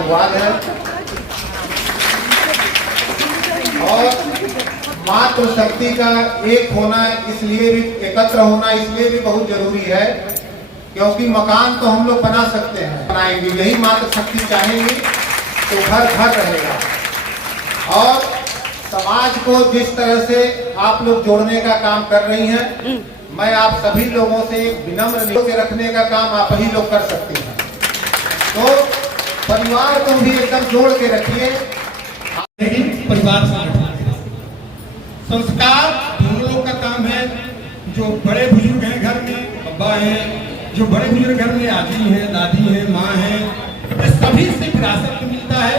आशीर्वाद है और मातृशक्ति का एक होना इसलिए भी, एकत्र होना इसलिए भी बहुत जरूरी है क्योंकि मकान तो हम लोग बना सकते हैं, बनाएंगे, यही मातृशक्ति चाहेंगे तो घर घर रहेगा। और समाज को जिस तरह से आप लोग जोड़ने का काम कर रही हैं, मैं आप सभी लोगों से विनम्र के रखने का काम आप ही लोग कर सकते हैं। तो परिवार को भी एकदम जोड़ के रखिए। परिवार संस्कार दोनों लोग का काम है। जो बड़े बुजुर्ग हैं घर में, अब्बा हैं, जो बड़े बुजुर्ग घर में आजी हैं, दादी हैं, माँ हैं, ये सभी से विरासत मिलता है।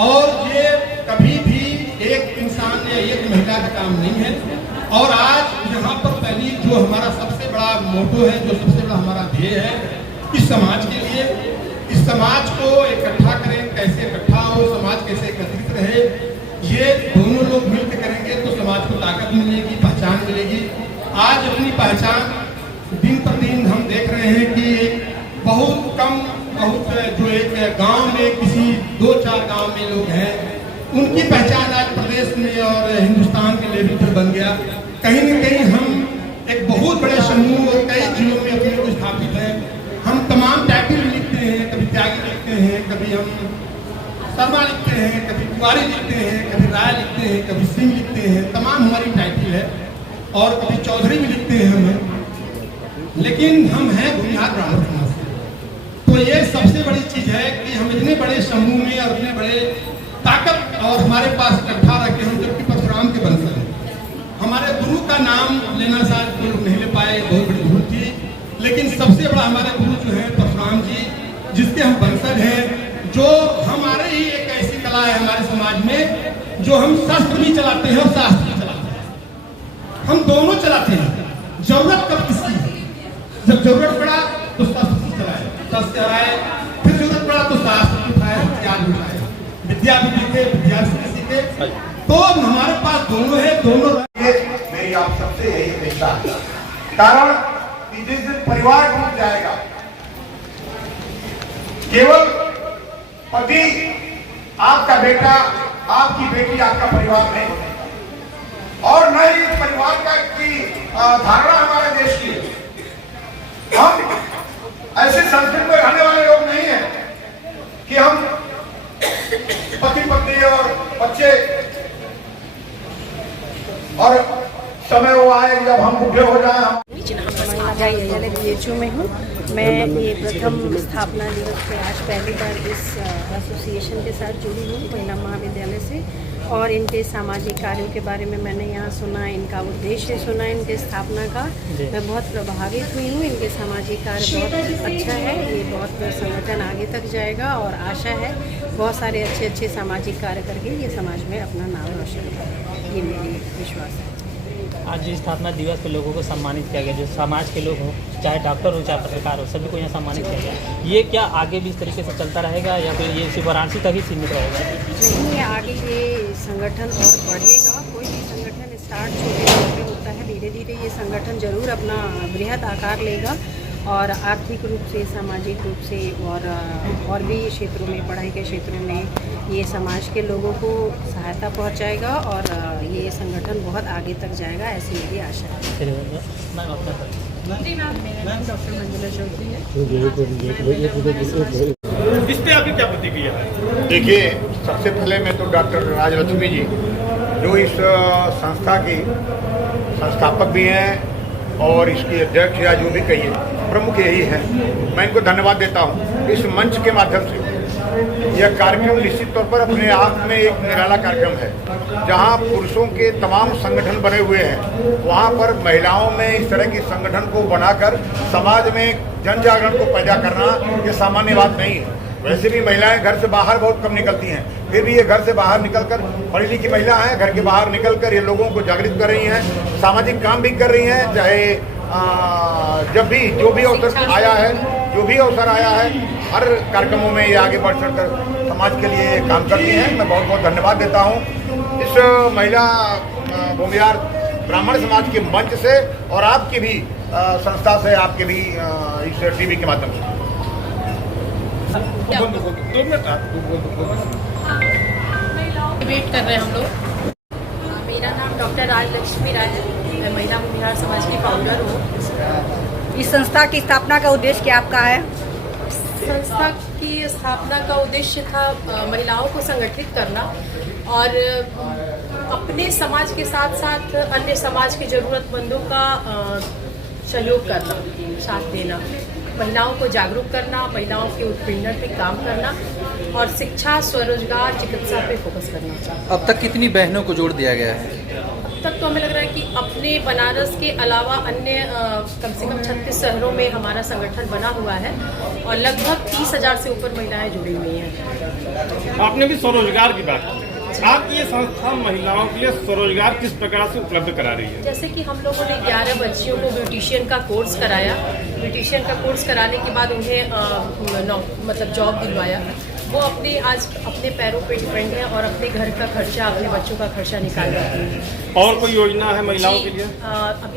और ये कभी भी एक इंसान या एक महिला का काम नहीं है। और आज यहाँ पर पहली जो हमारा सबसे बड़ा मोटो है, जो सबसे बड़ा हमारा ध्येय है इस समाज के लिए, इस समाज को इकट्ठा करें, कैसे इकट्ठा हो, समाज कैसे एकत्रित रहे, ये दोनों लोग मिलकर करेंगे तो समाज को ताकत मिलेगी, पहचान मिलेगी। आज अपनी पहचान दिन पर दिन हम देख रहे हैं कि बहुत कम, बहुत जो एक गांव में किसी 2-4 गांव में लोग हैं, उनकी पहचान आज प्रदेश में और हिंदुस्तान के लेवल पर बन गया। कहीं न कहीं हम एक बहुत बड़े समूह और कई जिलों में अपने को स्थापित है। हम तमाम टाइटल लिखते हैं, कभी त्यागी लिखते हैं, कभी हम शर्मा लिखते हैं, कभी कुमारी लिखते हैं, कभी राय लिखते हैं, कभी सिंह लिखते हैं, तमाम हमारी टाइटल है। और कभी चौधरी भी लिखते हैं हमें, लेकिन हम हैं बुनियाद ब्राह्मण समाज से। तो ये सबसे बड़ी चीज है कि हम इतने बड़े समूह में और इतने बड़े ताकत और हमारे पास इकट्ठा रखे हम, जबकि परशुराम के वंशज हैं। हमारे गुरु का नाम लेना शायद लोग नहीं ले पाए, बहुत बड़ी भूल थी। लेकिन सबसे बड़ा हमारे गुरु जो है परशुराम जी, जिसके हम वंशज हैं, जो हमारे ही एक ऐसी कला है हमारे समाज में जो हम शस्त्र भी चलाते हैं और शास्त्र भी चलाते हैं। हम दोनों चलाते हैं। जरूरत कब किसकी है? जब जरूरत पड़ा तो शस्त्र चलाए, शस्त्र चलाए, फिर जरूरत पड़ा तो शास्त्र उठाए, हथियार उठाए, विद्या भी सीखे, विद्या भी सीखे। तो हमारे पास दोनों है, दोनों। मेरी आप सबसे यही अपेक्षा है, कारण कि जिस दिन परिवार टूट जाएगा, केवल पति, आपका बेटा, आपकी बेटी, आपका परिवार नहीं होता और न ही परिवार का की धारणा हमारे देश की है। हम ऐसे संस्कृति में रहने वाले लोग नहीं हैं कि हम पति पत्नी और बच्चे और समय वो आए जब हम बूढ़े हो जाए। BHU में हूँ मैं। ये प्रथम स्थापना दिवस पे आज पहली बार इस एसोसिएशन के साथ जुड़ी हूँ, महिला महाविद्यालय से। और इनके सामाजिक कार्यों के बारे में मैंने यहाँ सुना, इनका उद्देश्य सुना, इनके स्थापना का। मैं बहुत प्रभावित हुई हूँ। इनके सामाजिक कार्य बहुत अच्छा है। ये बहुत संगठन आगे तक जाएगा और आशा है बहुत सारे अच्छे सामाजिक कार्य करके ये समाज में अपना नाम रोशन करेगा, ये मेरी विश्वास है। आज जो स्थापना दिवस पे लोगों को सम्मानित किया गया, जो समाज के लोग हों, चाहे डॉक्टर हो चाहे पत्रकार हो, सभी को यहाँ सम्मानित किया गया। ये क्या आगे भी इस तरीके से चलता रहेगा या फिर ये सिर्फ वाराणसी तक ही सीमित रहेगा? नहीं, आगे ये संगठन और बढ़ेगा। कोई भी संगठन स्टार्ट छोटे होता है, धीरे धीरे ये संगठन जरूर अपना बृहद आकार लेगा और आर्थिक रूप से, सामाजिक रूप से और भी क्षेत्रों में, पढ़ाई के क्षेत्रों में ये समाज के लोगों को सहायता पहुंचाएगा और ये संगठन बहुत आगे तक जाएगा, ऐसी मेरी आशा है। मैम डॉक्टर मंजुला चौधरी है। इस पे आपकी क्या प्रतिक्रिया है? देखिए, सबसे पहले मैं तो डॉक्टर राजलक्ष्मी जी, जो इस संस्था की संस्थापक भी हैं और इसकी अध्यक्ष या जो भी कहिए, प्रमुख यही है, मैं इनको धन्यवाद देता हूँ। इस मंच के माध्यम से यह कार्यक्रम निश्चित तौर पर अपने आप में एक निराला कार्यक्रम है। जहाँ पुरुषों के तमाम संगठन बने हुए हैं, वहाँ पर महिलाओं में इस तरह की संगठन को बनाकर समाज में जन जागरण को पैदा करना ये सामान्य बात नहीं है। वैसे भी महिलाएं घर से बाहर बहुत कम निकलती हैं, फिर भी ये घर से बाहर निकलकर, पढ़ी लिखी महिला हैं, घर के बाहर निकलकर ये लोगों को जागृत कर रही हैं, सामाजिक काम भी कर रही हैं। चाहे जब भी जो भी अवसर आया है, हर कार्यक्रमों में ये आगे बढ़ चढ़कर समाज के लिए काम करती हैं। मैं बहुत बहुत धन्यवाद देता हूँ इस महिला भूमिहार ब्राह्मण समाज के मंच से और आपकी भी संस्था से, आपके भी इस टीवी के माध्यम से। वेट कर रहे हैं हम लोग। मेरा नाम डॉक्टर राजलक्ष्मी राय है, मैं महिला बिहार समाज की फाउंडर हूँ। इस संस्था की स्थापना का उद्देश्य क्या आपका है? संस्था की स्थापना का उद्देश्य था महिलाओं को संगठित करना और अपने समाज के साथ साथ अन्य समाज के जरूरतमंदों का सहयोग करना, साथ देना, महिलाओं को जागरूक करना, महिलाओं के उत्पीड़न पे काम करना और शिक्षा, स्वरोजगार, चिकित्सा पे फोकस करना। अब तक कितनी बहनों को जोड़ दिया गया है? अब तक तो हमें लग रहा है कि अपने बनारस के अलावा अन्य कम से कम 36 शहरों में हमारा संगठन बना हुआ है और लगभग 30,000 से ऊपर महिलाएं जुड़ी हुई हैं। आपने भी स्वरोजगार की बात की, आपकी ये संस्था महिलाओं के लिए स्वरोजगार किस प्रकार से उपलब्ध करा रही है? जैसे कि हम लोगों ने 11 बच्चियों को ब्यूटिशियन का कोर्स कराया। ब्यूटिशियन का कोर्स कराने के बाद उन्हें मतलब जॉब दिलवाया। वो आज अपने पैरों पे डिपेंड है और अपने घर का खर्चा, अपने बच्चों का खर्चा निकाल रही है। और कोई योजना है महिलाओं के लिए?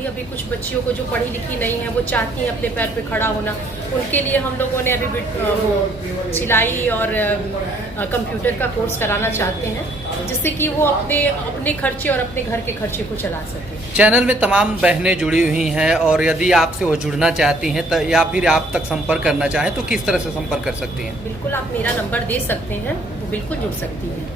अभी कुछ बच्चियों को जो पढ़ी लिखी नहीं है, वो चाहती हैं अपने पैर पे खड़ा होना, उनके लिए हम लोगों ने अभी वो सिलाई और कंप्यूटर का कोर्स कराना चाहते हैं, जिससे कि वो अपने खर्चे और अपने घर के खर्चे को चला सकें। चैनल में तमाम बहनें जुड़ी हुई हैं और यदि आपसे वो जुड़ना चाहती हैं तो या फिर आप तक संपर्क करना चाहें तो किस तरह से संपर्क कर सकती हैं? बिल्कुल, आप मेरा नंबर दे सकते हैं, वो बिल्कुल जुड़ सकती हैं।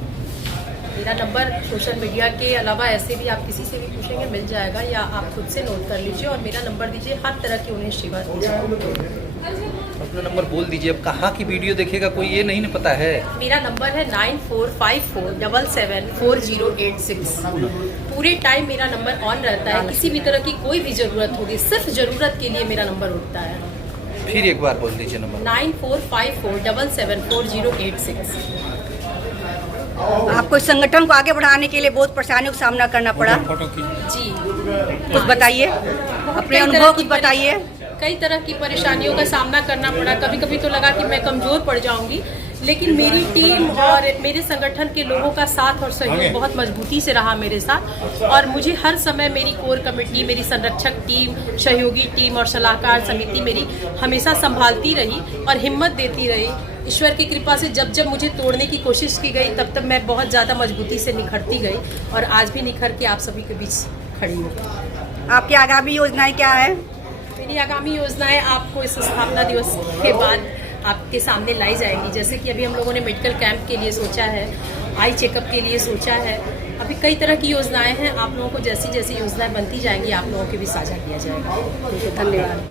मेरा नंबर सोशल मीडिया के अलावा ऐसे भी आप किसी से भी पूछेंगे मिल जाएगा, या आप खुद से नोट कर लीजिए और मेरा नंबर दीजिए, हर तरह की उन्हें सेवा दी जाएगी। अपना नंबर बोल दीजिए। अब कहाँ की वीडियो देखेगा कोई, ये नहीं पता है। मेरा नंबर है 9454774086। पूरे टाइम मेरा नंबर ऑन रहता है, किसी भी तरह की कोई भी जरूरत होगी, सिर्फ जरूरत के लिए मेरा नंबर उठता है। फिर एक बार बोल दीजिए नंबर। 9454774086। आपको इस संगठन को आगे बढ़ाने के लिए बहुत परेशानियों का सामना करना पड़ा जी, कुछ बताइए, अपने अनुभव कुछ बताइए। कई तरह की परेशानियों का सामना करना पड़ा। कभी कभी तो लगा कि मैं कमजोर पड़ जाऊंगी, लेकिन मेरी टीम और मेरे संगठन के लोगों का साथ और सहयोग बहुत मजबूती से रहा मेरे साथ, और मुझे हर समय मेरी कोर कमेटी, मेरी संरक्षक टीम, सहयोगी टीम और सलाहकार समिति मेरी हमेशा संभालती रही और हिम्मत देती रही। ईश्वर की कृपा से जब जब मुझे तोड़ने की कोशिश की गई, तब तब मैं बहुत ज़्यादा मजबूती से निखरती गई और आज भी निखर के आप सभी के बीच खड़ी हूँ। आपकी आगामी योजनाएं क्या है? मेरी आगामी योजनाएं आपको इस स्थापना दिवस के बाद आपके सामने लाई जाएंगी। जैसे कि अभी हम लोगों ने मेडिकल कैंप के लिए सोचा है, आई चेकअप के लिए सोचा है, अभी कई तरह की योजनाएं हैं। आप लोगों को जैसी जैसी योजनाएं बनती जाएंगी आप लोगों के भी साझा किया जाएगा। धन्यवाद।